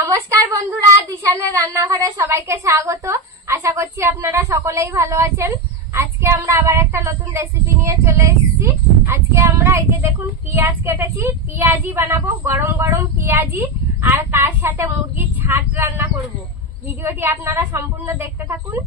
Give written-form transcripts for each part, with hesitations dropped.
নমস্কার বন্ধুরা, দিশানের রান্নাঘরে সবাইকে স্বাগত। আশা করছি আপনারা সকলেই ভালো আছেন। আজকে আমরা আবার একটা নতুন রেসিপি নিয়ে চলে এসেছি। আজকে আমরা এই যে দেখুন পেঁয়াজ কেটেছি, পেঁয়াজি বানাবো, গরম গরম পেঁয়াজি, আর তার সাথে মুরগির ছাট রান্না করব। ভিডিওটি আপনারা সম্পূর্ণ দেখতে থাকুন।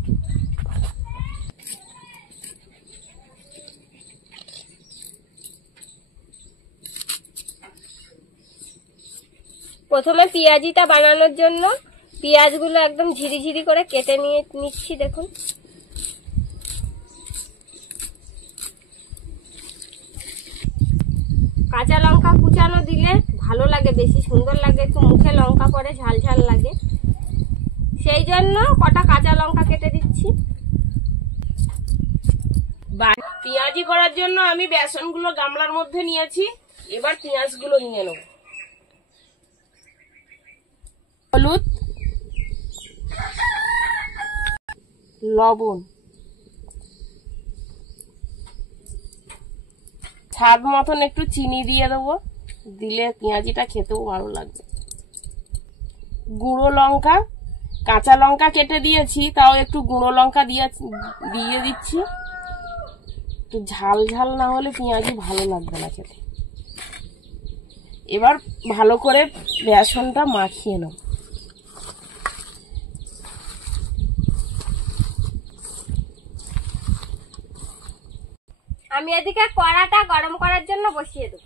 প্রথমে পেঁয়াজিটা বানানোর জন্য পেঁয়াজগুলো একদম ঝিরিঝিরি করে কেটে নিচ্ছি। দেখুন কাঁচা লঙ্কা কুচানো দিলে ভালো লাগে, বেশি সুন্দর লাগে, একটু মুখে লঙ্কা পড়ে ঝাল ঝাল লাগে, সেই জন্য কটা কাঁচা লঙ্কা কেটে দিচ্ছি। পেঁয়াজি করার জন্য আমি বেসনগুলো গামলার মধ্যে নিয়েছি। এবার পেঁয়াজগুলো নিয়ে নেব। হলুদ, লবণ, স্বাদ মতন একটু চিনি দিয়ে দেবো, দিলে পেঁয়াজিটা খেতেও ভালো লাগবে। গুঁড়ো লঙ্কা, কাঁচা লঙ্কা কেটে দিয়েছি, তাও একটু গুঁড়ো লঙ্কা দিয়ে দিচ্ছি। একটু ঝাল ঝাল না হলে পেঁয়াজি ভালো লাগবে না খেতে। এবার ভালো করে বেসনটা মাখিয়ে নেব। আমি এদিকে কড়াটা গরম করার জন্য বসিয়ে দেব।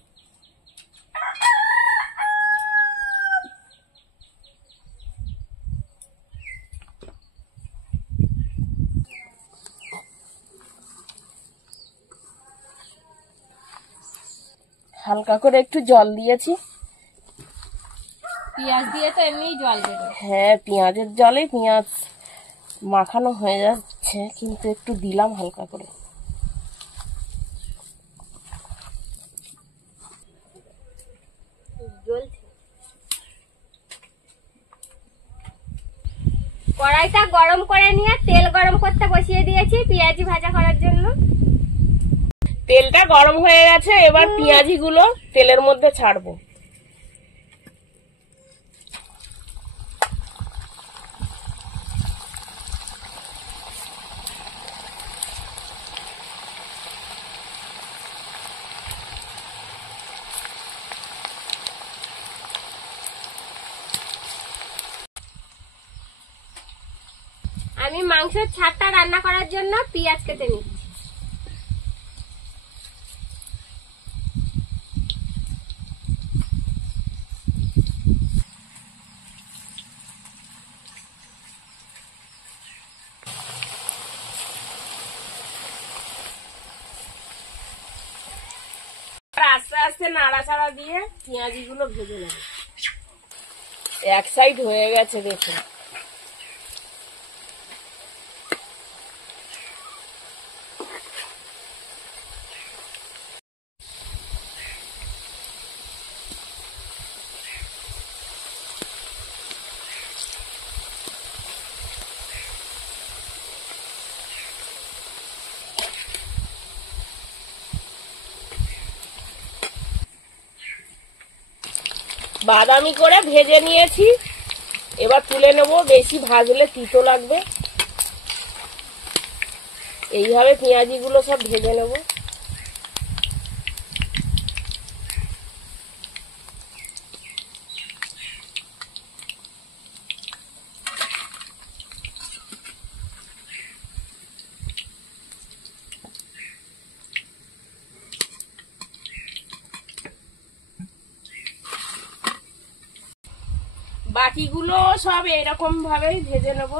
হালকা করে একটু জল দিয়েছি। পেঁয়াজ দিয়ে তো এমনি জল দেবে। হ্যাঁ, পেঁয়াজের জলে পেঁয়াজ মাখানো হয়ে যাচ্ছে, কিন্তু একটু দিলাম হালকা করে। কড়াইটা গরম করে নিয়ে তেল গরম করতে বসিয়ে দিয়েছি পেঁয়াজি ভাজা করার জন্য। তেলটা গরম হয়ে গেছে, এবার পেঁয়াজি গুলো তেলের মধ্যে ছাড়বো। আমি মাংসের ছাটটা রান্না করার জন্য পেঁয়াজ কেটে নিচ্ছি। আস্তে আস্তে নাড়াচাড়া দিয়ে পেঁয়াজি গুলো ভেজে নেব। এক সাইড হয়ে গেছে দেখুন। বাদামি করে ভেজে নিয়েছি, এবার তুলে নেব। বেশি ভাজলে তিতো লাগবে। এইভাবে পেঁয়াজি গুলো সব ভেজে নেব। বাকিগুলো সব এরকম ভাবেই ভেজে নেব।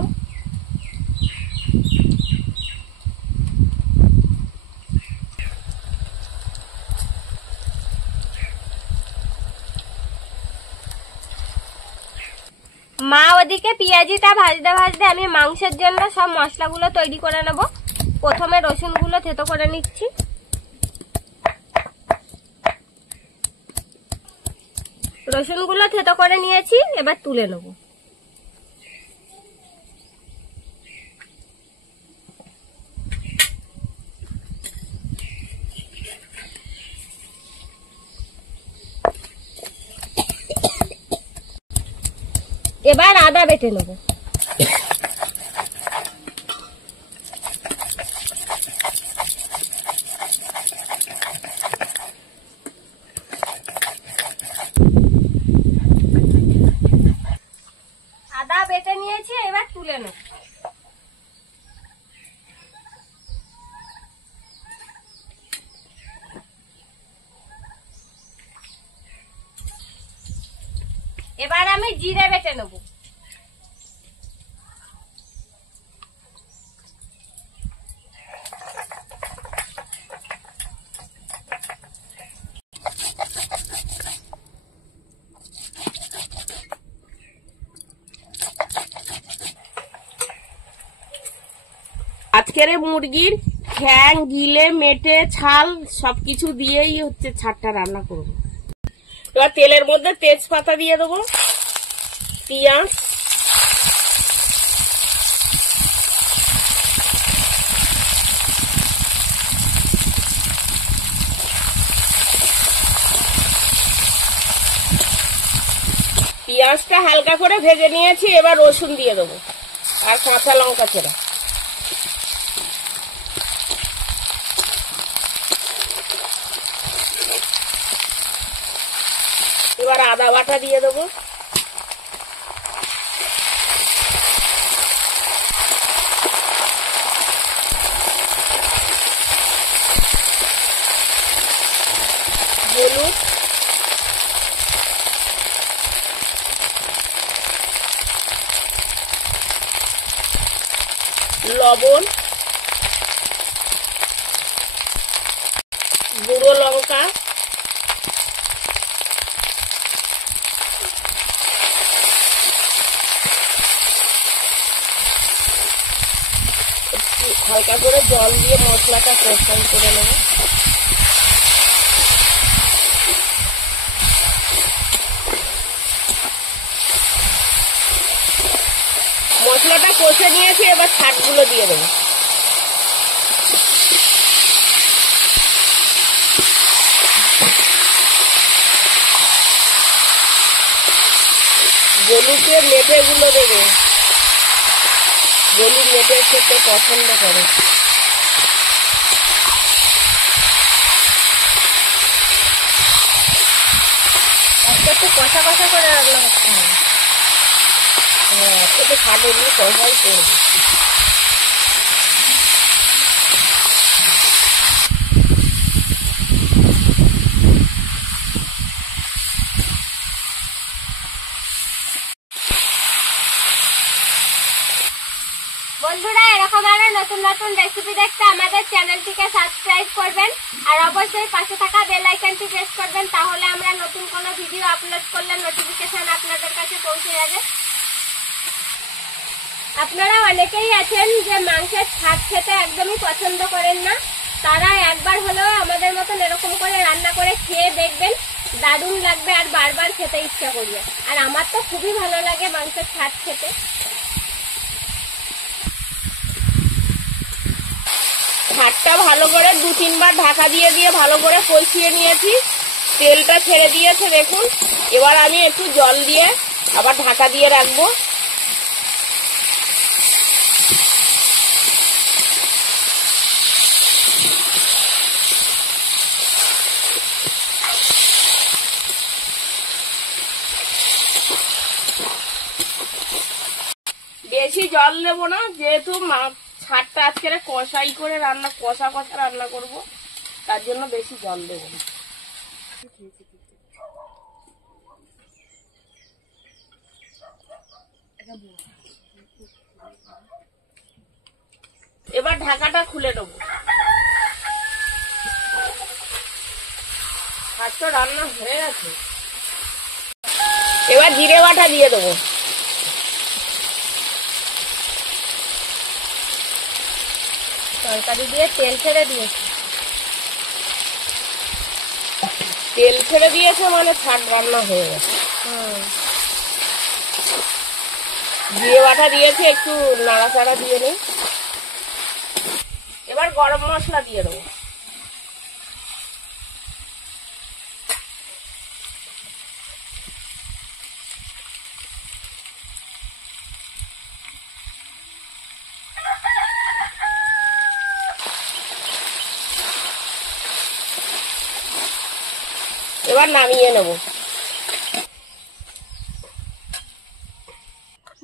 মা ওদিকে পেঁয়াজিটা ভাজতে ভাজতে আমি মাংসের জন্য সব মশলাগুলো তৈরি করে নেব। প্রথমে রসুনগুলো থেতো করে নিচ্ছি। রসুনগুলো থেতো করে নিয়েছি, এবার তুলে নেব। এবার আদা বেটে নেব। আদা বেটে নিয়েছি, এবার তুলে নেব। এবার আমি জিরে বেটে নেব। আজকের মুরগির ঠ্যাং, গিলে, মেটে, ছাল সবকিছু দিয়েই হচ্ছে ছাড়টা রান্না করব। এবার তেলের মধ্যে তেজপাতা দিয়ে দেবো, পেঁয়াজ, পেঁয়াজটা হালকা করে ভেজে নিয়েছি। এবার রসুন দিয়ে দেবো আর কাঁচা লঙ্কা চেরা। এবার আদা বাটা দিয়ে দেবো, হলুদ, লবণ, গুঁড়ো লঙ্কা, হালকা করে জল দিয়ে মশলাটা কষাই করে নেব। মশলাটা কষে নিয়েছি, এবার ছাটগুলো দিয়ে দেবো। গলুকে মেটে গুলো দেবে, গলু মেটে খেতে পছন্দ করে। একটু কষা কষা করে রান্না করতে হবে। হ্যাঁ, একটু খাটে দিয়ে কষাই করবো। বন্ধুরা, এরকম আরো নতুন নতুন রেসিপি দেখতে আমাদের চ্যানেলটিকে সাবস্ক্রাইব করবেন আর অবশ্যই পাশে থাকা বেল আইকনটি প্রেস করবেন, তাহলে আমরা নতুন কোনো ভিডিও আপলোড করলে নোটিফিকেশন আপনাদের কাছে পৌঁছে যাবে। আপনারা অনেকেই আছেন যে মাংসের ছাদ খেতে একদমই পছন্দ করেন না, তারা একবার হলেও আমাদের মতন এরকম করে রান্না করে খেয়ে দেখবেন, দারুণ লাগবে আর বারবার খেতে ইচ্ছা করবে। আর আমার তো খুবই ভালো লাগে মাংসের ছাদ খেতে। ভাতটা ভালো করে 2-3 বার ঢাকা দিয়ে দিয়ে ভালো করে কষিয়ে নিয়েছি, তেলটা ছেড়ে দিয়েছে দেখুন। এবার আমি একটু জল দিয়ে আবার ঢাকা দিয়ে রাখবো। বেশি জল নেব না, যেহেতু ছাড়টা আজকে কষাই করে রান্না, কষা কষা রান্না করব, তার জন্য বেশি জল দেব না। এবার ঢাকাটা খুলে দেব। ভাত তো রান্না হয়ে গেছে। এবার জিরে বাটা দিয়ে দেবো। তরকারি দিয়ে তেল ছেড়ে দিয়েছি। তেল ছেড়ে দিয়েছে মানে ছাট রান্না হয়ে গেছে। জিরে বাটা দিয়েছে, একটু নাড়াচাড়া দিয়ে নেই। এবার গরম মশলা দিয়ে দেবো। এবার নামিয়ে নেব।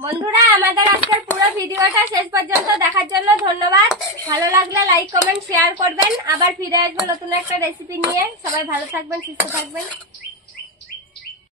বন্ধুরা, আমাদের আজকের পুরো ভিডিওটা শেষ পর্যন্ত দেখার জন্য ধন্যবাদ। ভালো লাগলে লাইক কমেন্ট শেয়ার করবেন। আবার ফিরে আসবো নতুন একটা রেসিপি নিয়ে। সবাই ভালো থাকবেন, সুস্থ থাকবেন।